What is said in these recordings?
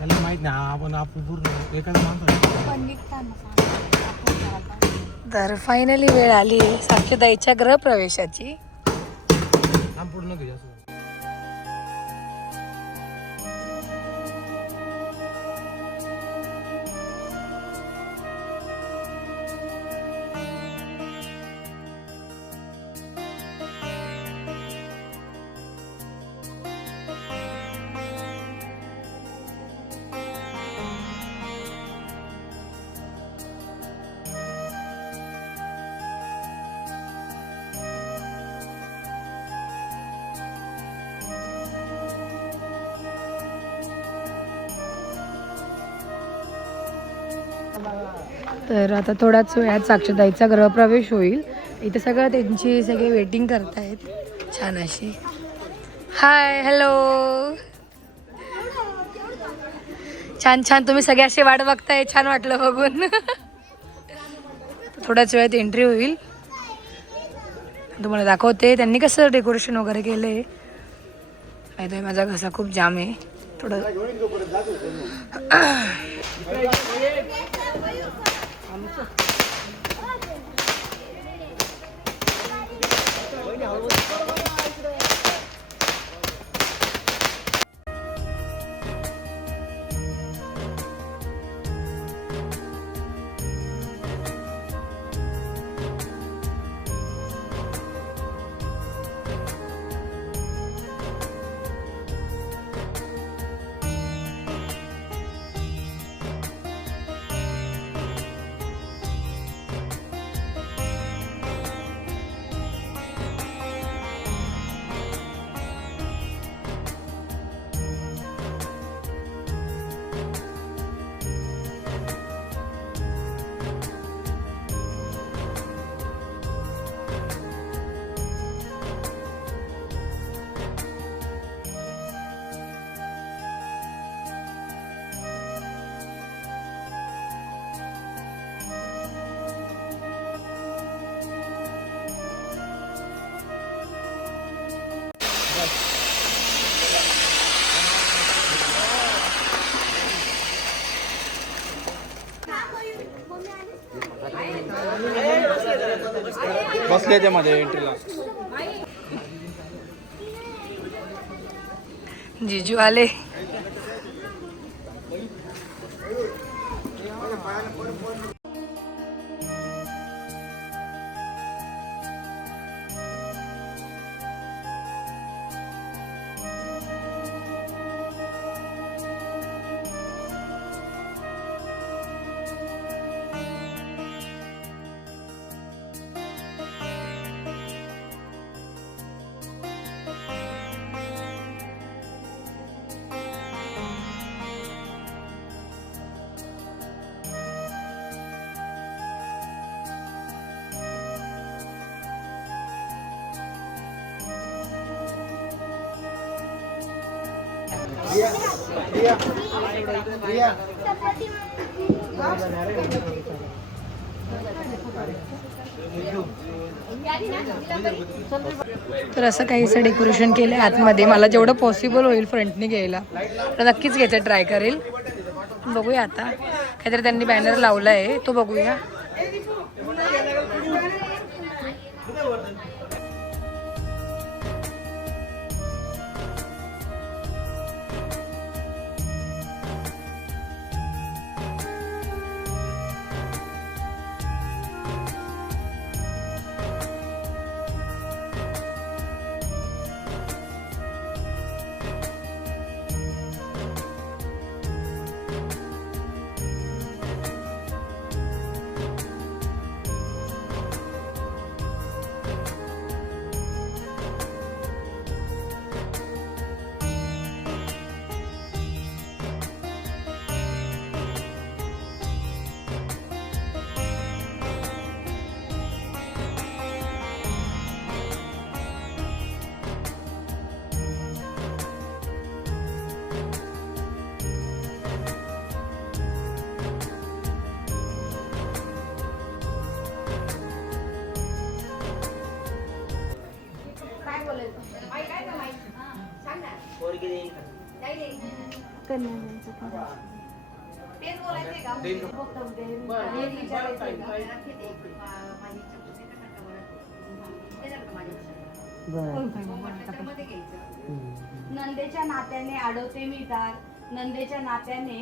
त्याला माहित नाही आपण पूर्ण एकाच माणूस. तर फायनली वेळ आली साक्षीताईच्या गृहप्रवेशाची. पूर्ण घे असं. तर आता थोड्याच वेळात साक्षीताईचा गृहप्रवेश होईल. इथे सगळं त्यांची सगळे वेटिंग करतायत छान अशी. हाय हॅलो, छान छान तुम्ही सगळे असे वाट बघताय, छान वाटलं बघून. थोड्याच वेळात एंट्री होईल. तुम्हाला दाखवते त्यांनी कसं डेकोरेशन वगैरे केलंय. माहिती माझा घसा खूप जाम आहे थोडं. बसले त्यामध्ये एंट्रीला. जिजू आले. तर असं काहीसं डेकोरेशन केलं आहे आतमध्ये. मला जेवढं पॉसिबल होईल फ्रंटने घ्यायला तर नक्कीच घ्यायचं ट्राय करेल. बघूया आता काहीतरी त्यांनी बॅनर लावला आहे तो बघूया. कन्यादानचं करायचं. नंदेच्या नात्याने अडवते मी दार, नंदेच्या नात्याने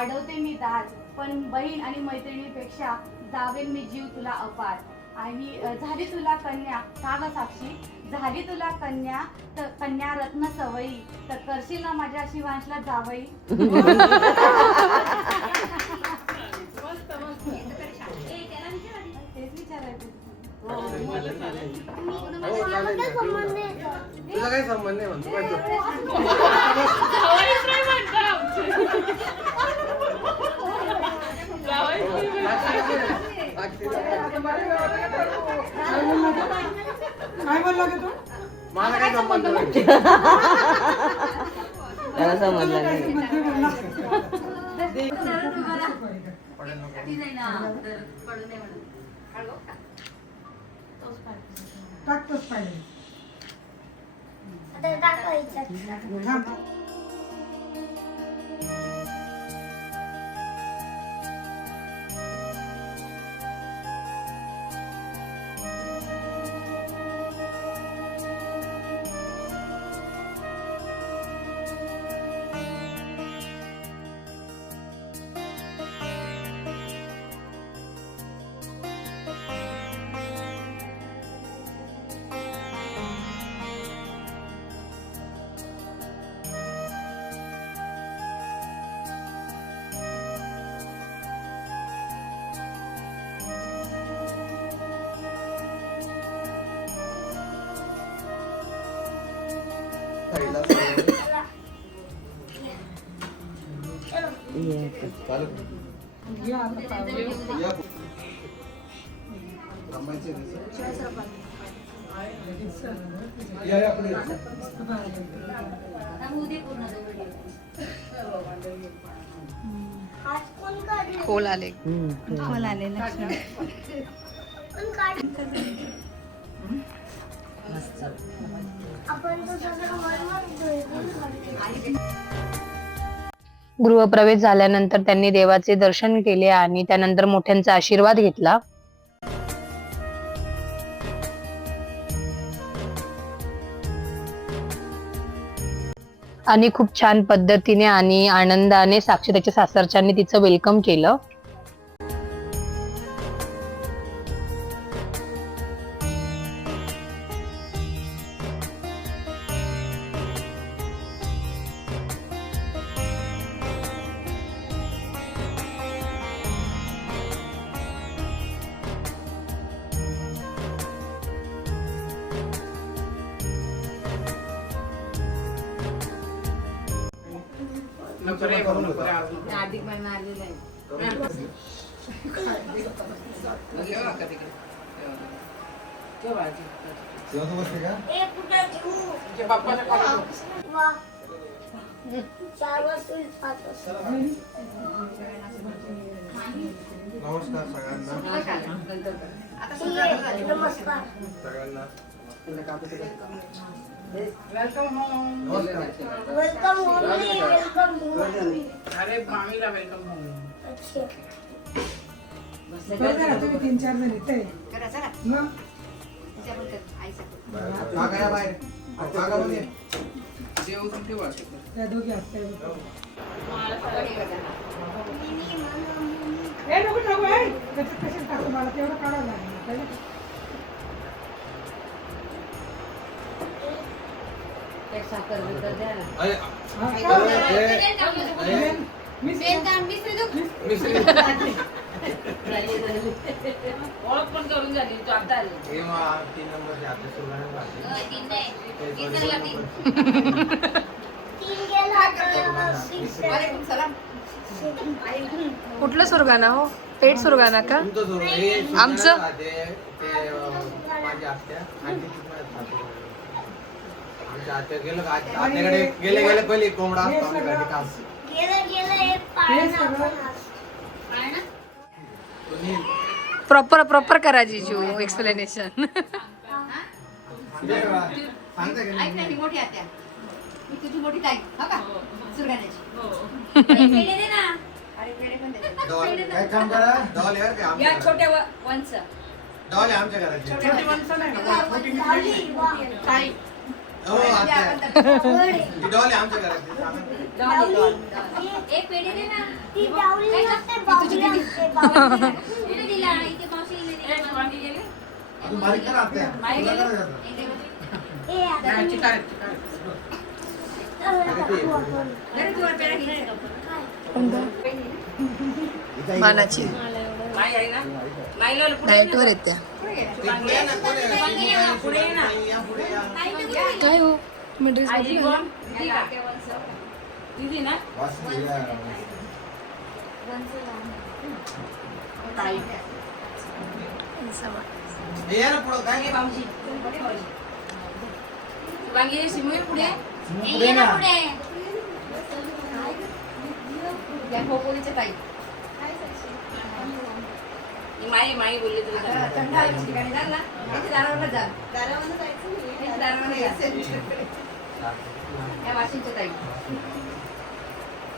अडवते मी दार, पण बहीण आणि मैत्रिणीपेक्षा जावेन मी जीव तुला अपार. आणि झाली तुला कन्या का ग साक्षी, झाली तुला कन्या तर कन्या रत्न सवयी, तर करशील ना माझ्या शिवांशला जावई. तेच विचारायचं. तुझा काही संबंध नाही म्हणतो काय बोलला का तू? मला काही संबंध नाही. त्याला समजलं नाही. टाकतोच पाहिजे. खोल आले. खोल आले लक्ष्मी. गृहप्रवेश झाल्यानंतर त्यांनी देवाचे दर्शन केले आणि त्यानंतर मोठ्यांचा आशीर्वाद घेतला. आणि खूप छान पद्धतीने आणि आनंदाने साक्षी त्याच्या सासरच्यांनी तिचं वेलकम केलं. अधिक महिना आलेला आहे. नमस्कार सगळ्यांना. सगळ्यांना वेलकम होम. अरे मामीला वेलकम होम. 3-4 जण इथे. काका या बाहेर. काका मध्ये त्या दोघी असतात. नको टाकू आहे. कशाला टाकू, मला तेवढं काढावं लागेल. ओळख पण करून झाली तू आता आली. 3 नंबरची आपली सुरुवात कुठलं सुरगाणा हो? पेट सुरगाणा का? आमचं? गेले पहिले कोंबडा असतो आमच्याकडे खास. प्रॉपर करा जीजू एक्सप्लेनेशन. मोठी आत्या मी तुझी मोठी ताई हा का सुरगाण्याची अरे पेढे पण देते. काय काम करा डॉल यार काय या आमच्या छोट्या वंच डॉल आहे आमच्या घराची छोटी वंच नाही ताई हो आत्या ती डॉल आहे आमच्या घराची एक पेढे दे ना ती डावली नसते बावली असते इथे दिला इथे मावशी गेले अजून बारीक करा आत्या बाहेर तुला गेले? करा जातं. ए आता घरी तुला पेढा घ्यायचा मानाची माई आहे ना माईला पुढे डाएटवर येत्या ते पुढे या ना, पुढे या. पुढे ये ना. या, पुढे या. काय हो मी ड्रेस आजी बदलला. कोण दीदी ना वासली या. ताई हे या ना पुढं काय हे भाऊजी वांगी सिमुळे पुढे पुढे ना या खोपोलीच्या ताई ही माई बोलली तुला थंड हवेच्या ठिकाणी जाल ना त्यांच्या दारावर जा त्यांच्या दारावर जा या वाशिंच्या ताई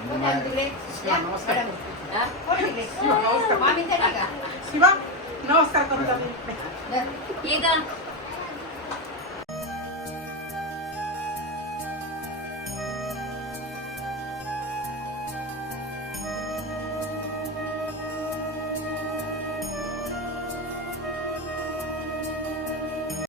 कोण आहे तिकडे या, मॅडम. हा? कोण आहे तिकडे? मामींच्या नाही का? शिवा नमस्कार करू ये ग